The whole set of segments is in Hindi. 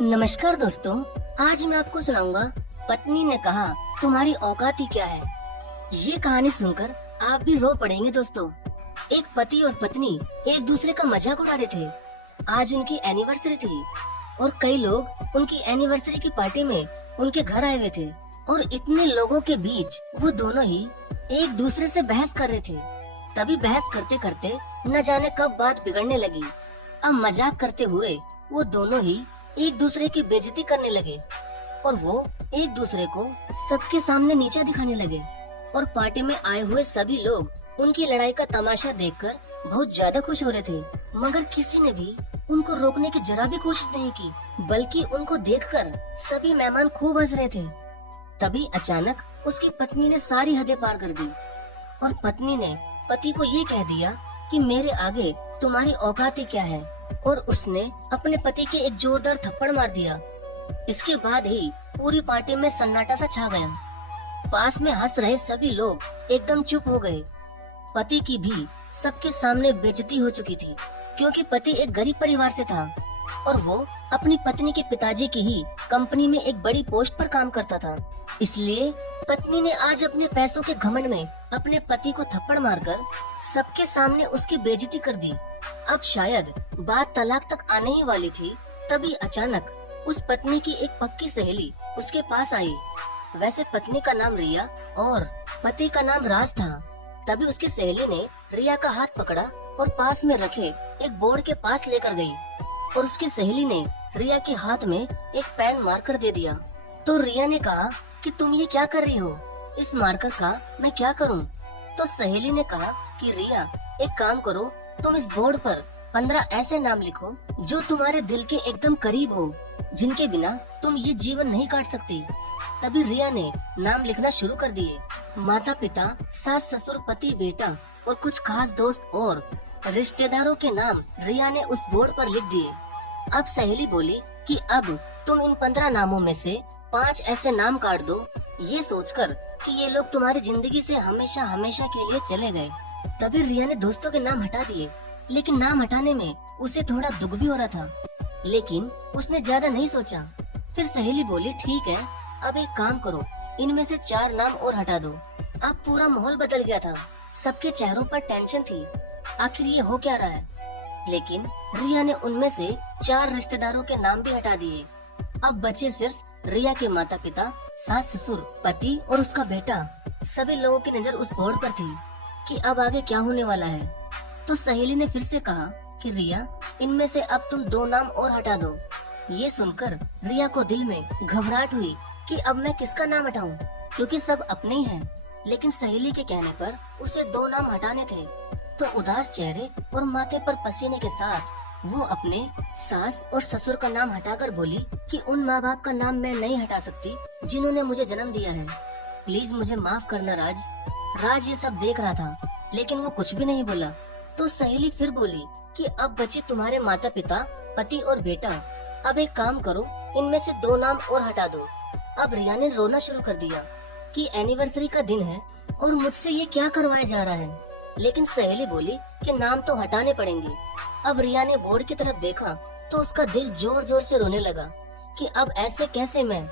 नमस्कार दोस्तों, आज मैं आपको सुनाऊंगा पत्नी ने कहा तुम्हारी औकात ही क्या है। ये कहानी सुनकर आप भी रो पड़ेंगे दोस्तों। एक पति और पत्नी एक दूसरे का मजाक उड़ा रहे थे। आज उनकी एनिवर्सरी थी और कई लोग उनकी एनिवर्सरी की पार्टी में उनके घर आए हुए थे और इतने लोगों के बीच वो दोनों ही एक दूसरे से बहस कर रहे थे। तभी बहस करते करते न जाने कब बात बिगड़ने लगी। अब मजाक करते हुए वो दोनों ही एक दूसरे की बेइज्जती करने लगे और वो एक दूसरे को सबके सामने नीचा दिखाने लगे और पार्टी में आए हुए सभी लोग उनकी लड़ाई का तमाशा देखकर बहुत ज्यादा खुश हो रहे थे, मगर किसी ने भी उनको रोकने की जरा भी कोशिश नहीं की, बल्कि उनको देखकर सभी मेहमान खूब हंस रहे थे। तभी अचानक उसकी पत्नी ने सारी हदें पार कर दी और पत्नी ने पति को ये कह दिया कि मेरे आगे तुम्हारी औकात ही क्या है, और उसने अपने पति के एक जोरदार थप्पड़ मार दिया। इसके बाद ही पूरी पार्टी में सन्नाटा सा छा गया। पास में हंस रहे सभी लोग एकदम चुप हो गए। पति की भी सबके सामने बेइज्जती हो चुकी थी, क्योंकि पति एक गरीब परिवार से था और वो अपनी पत्नी के पिताजी की ही कंपनी में एक बड़ी पोस्ट पर काम करता था। इसलिए पत्नी ने आज अपने पैसों के घमंड में अपने पति को थप्पड़ मारकर सबके सामने उसकी बेइज्जती कर दी। अब शायद बात तलाक तक आने ही वाली थी, तभी अचानक उस पत्नी की एक पक्की सहेली उसके पास आई। वैसे पत्नी का नाम रिया और पति का नाम राज था। तभी उसकी सहेली ने रिया का हाथ पकड़ा और पास में रखे एक बोर्ड के पास लेकर गई और उसकी सहेली ने रिया के हाथ में एक पेन मार्कर दे दिया। तो रिया ने कहा कि तुम ये क्या कर रही हो, इस मार्कर का मैं क्या करूं? तो सहेली ने कहा कि रिया एक काम करो, तुम इस बोर्ड पर 15 ऐसे नाम लिखो जो तुम्हारे दिल के एकदम करीब हो, जिनके बिना तुम ये जीवन नहीं काट सकती। तभी रिया ने नाम लिखना शुरू कर दिए। माता पिता, सास ससुर, पति बेटा और कुछ खास दोस्त और रिश्तेदारों के नाम रिया ने उस बोर्ड पर लिख दिए। अब सहेली बोली कि अब तुम इन 15 नामों में से 5 ऐसे नाम काट दो, ये सोचकर कि ये लोग तुम्हारी जिंदगी से हमेशा हमेशा के लिए चले गए। तभी रिया ने दोस्तों के नाम हटा दिए, लेकिन नाम हटाने में उसे थोड़ा दुख भी हो रहा था, लेकिन उसने ज्यादा नहीं सोचा। फिर सहेली बोली ठीक है, अब एक काम करो, इनमें से 4 नाम और हटा दो। अब पूरा माहौल बदल गया था, सबके चेहरों पर टेंशन थी, आखिर ये हो क्या रहा है। लेकिन रिया ने उनमें से 4 रिश्तेदारों के नाम भी हटा दिए। अब बचे सिर्फ रिया के माता पिता, सास ससुर, पति और उसका बेटा। सभी लोगों की नजर उस बोर्ड पर थी कि अब आगे क्या होने वाला है। तो सहेली ने फिर से कहा कि रिया, इनमें से अब तुम 2 नाम और हटा दो। ये सुनकर रिया को दिल में घबराहट हुई कि अब मैं किसका नाम हटाऊं, क्योंकि सब अपने ही हैं। लेकिन सहेली के कहने पर उसे 2 नाम हटाने थे। तो उदास चेहरे और माथे पर पसीने के साथ वो अपने सास और ससुर का नाम हटाकर बोली कि उन माँ बाप का नाम मैं नहीं हटा सकती जिन्होंने मुझे जन्म दिया है। प्लीज मुझे माफ करना राज। राज ये सब देख रहा था, लेकिन वो कुछ भी नहीं बोला। तो सहेली फिर बोली कि अब बचे तुम्हारे माता पिता, पति और बेटा। अब एक काम करो, इनमें से 2 नाम और हटा दो। अब रिया ने रोना शुरू कर दिया कि एनिवर्सरी का दिन है और मुझसे ये क्या करवाया जा रहा है। लेकिन सहेली बोली कि नाम तो हटाने पड़ेंगे। अब रिया ने बोर्ड की तरफ देखा तो उसका दिल जोर जोर से रोने लगा कि अब ऐसे कैसे मैं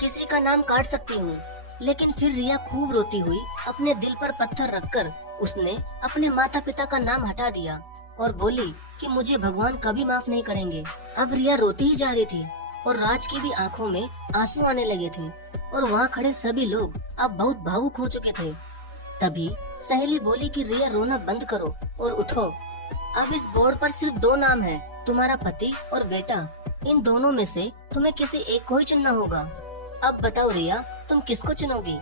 किसी का नाम काट सकती हूँ। लेकिन फिर रिया खूब रोती हुई अपने दिल पर पत्थर रखकर उसने अपने माता पिता का नाम हटा दिया और बोली कि मुझे भगवान कभी माफ नहीं करेंगे। अब रिया रोती ही जा रही थी और राज की भी आंखों में आंसू आने लगे थे और वहाँ खड़े सभी लोग अब बहुत भावुक हो चुके थे। तभी सहेली बोली कि रिया रोना बंद करो और उठो। अब इस बोर्ड पर सिर्फ 2 नाम है, तुम्हारा पति और बेटा। इन दोनों में से तुम्हें किसी एक को ही चुनना होगा। अब बताओ रिया, तुम किसको चुनोगी?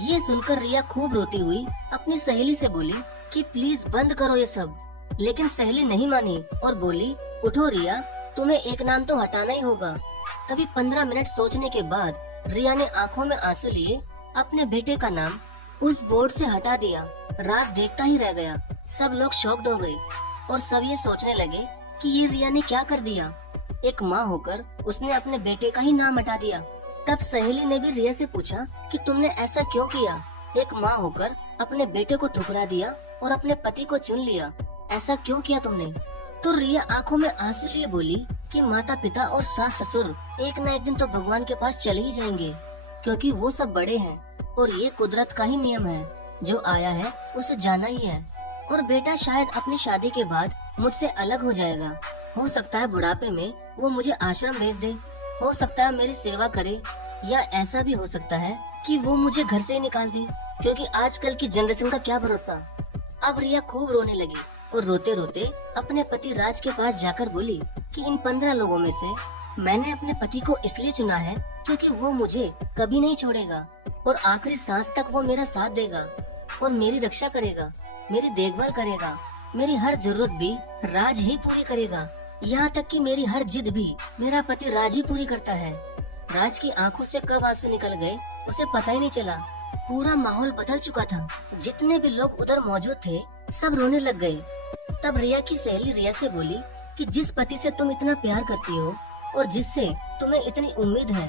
ये सुनकर रिया खूब रोती हुई अपनी सहेली से बोली कि प्लीज बंद करो ये सब। लेकिन सहेली नहीं मानी और बोली उठो रिया, तुम्हें एक नाम तो हटाना ही होगा। तभी 15 मिनट सोचने के बाद रिया ने आंखों में आंसू लिए अपने बेटे का नाम उस बोर्ड से हटा दिया। राज देखता ही रह गया। सब लोग शॉक्ड हो गए और सब ये सोचने लगे कि ये रिया ने क्या कर दिया। एक माँ होकर उसने अपने बेटे का ही नाम हटा दिया। तब सहेली ने भी रिया से पूछा कि तुमने ऐसा क्यों किया? एक माँ होकर अपने बेटे को ठुकरा दिया और अपने पति को चुन लिया, ऐसा क्यों किया तुमने? तो रिया आंखों में आंसू लिए बोली कि माता पिता और सास ससुर एक न एक दिन तो भगवान के पास चले ही जाएंगे, क्योंकि वो सब बड़े हैं और ये कुदरत का ही नियम है। जो आया है उसे जाना ही है। और बेटा शायद अपनी शादी के बाद मुझसे अलग हो जाएगा। हो सकता है बुढ़ापे में वो मुझे आश्रम भेज दे, हो सकता है मेरी सेवा करे, या ऐसा भी हो सकता है कि वो मुझे घर से ही निकाल दे, क्योंकि आजकल की जनरेशन का क्या भरोसा। अब रिया खूब रोने लगी और रोते रोते अपने पति राज के पास जाकर बोली कि इन 15 लोगों में से मैंने अपने पति को इसलिए चुना है क्योंकि वो मुझे कभी नहीं छोड़ेगा और आखिरी सांस तक वो मेरा साथ देगा और मेरी रक्षा करेगा, मेरी देखभाल करेगा, मेरी हर जरूरत भी राज ही पूरी करेगा। यहाँ तक कि मेरी हर जिद भी मेरा पति राज ही पूरी करता है। राज की आंखों से कब आंसू निकल गए उसे पता ही नहीं चला। पूरा माहौल बदल चुका था। जितने भी लोग उधर मौजूद थे सब रोने लग गए। तब रिया की सहेली रिया से बोली कि जिस पति से तुम इतना प्यार करती हो और जिससे तुम्हें इतनी उम्मीद है,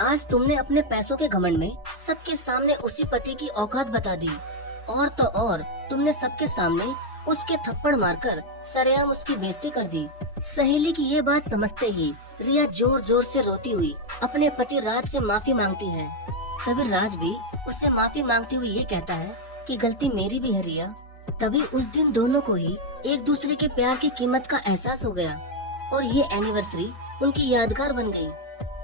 आज तुमने अपने पैसों के घमंड में सबके सामने उसी पति की औकात बता दी। और तो और तुमने सबके सामने उसके थप्पड़ मारकर सरेआम उसकी बेइज्जती कर दी। सहेली की ये बात समझते ही रिया जोर जोर से रोती हुई अपने पति राज से माफी मांगती है। तभी राज भी उससे माफी मांगते हुए ये कहता है कि गलती मेरी भी है रिया। तभी उस दिन दोनों को ही एक दूसरे के प्यार की कीमत का एहसास हो गया और ये एनिवर्सरी उनकी यादगार बन गई।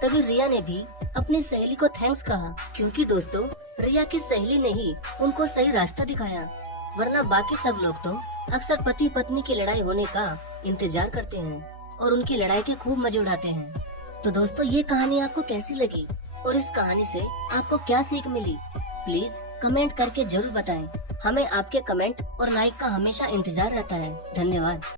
तभी रिया ने भी अपनी सहेली को थैंक्स कहा, क्योंकि दोस्तों रिया की सहेली ने ही उनको सही रास्ता दिखाया, वरना बाकी सब लोग तो अक्सर पति पत्नी की लड़ाई होने का इंतजार करते हैं और उनकी लड़ाई के खूब मजे उड़ाते हैं। तो दोस्तों ये कहानी आपको कैसी लगी और इस कहानी से आपको क्या सीख मिली, प्लीज कमेंट करके जरूर बताएं। हमें आपके कमेंट और लाइक का हमेशा इंतजार रहता है। धन्यवाद।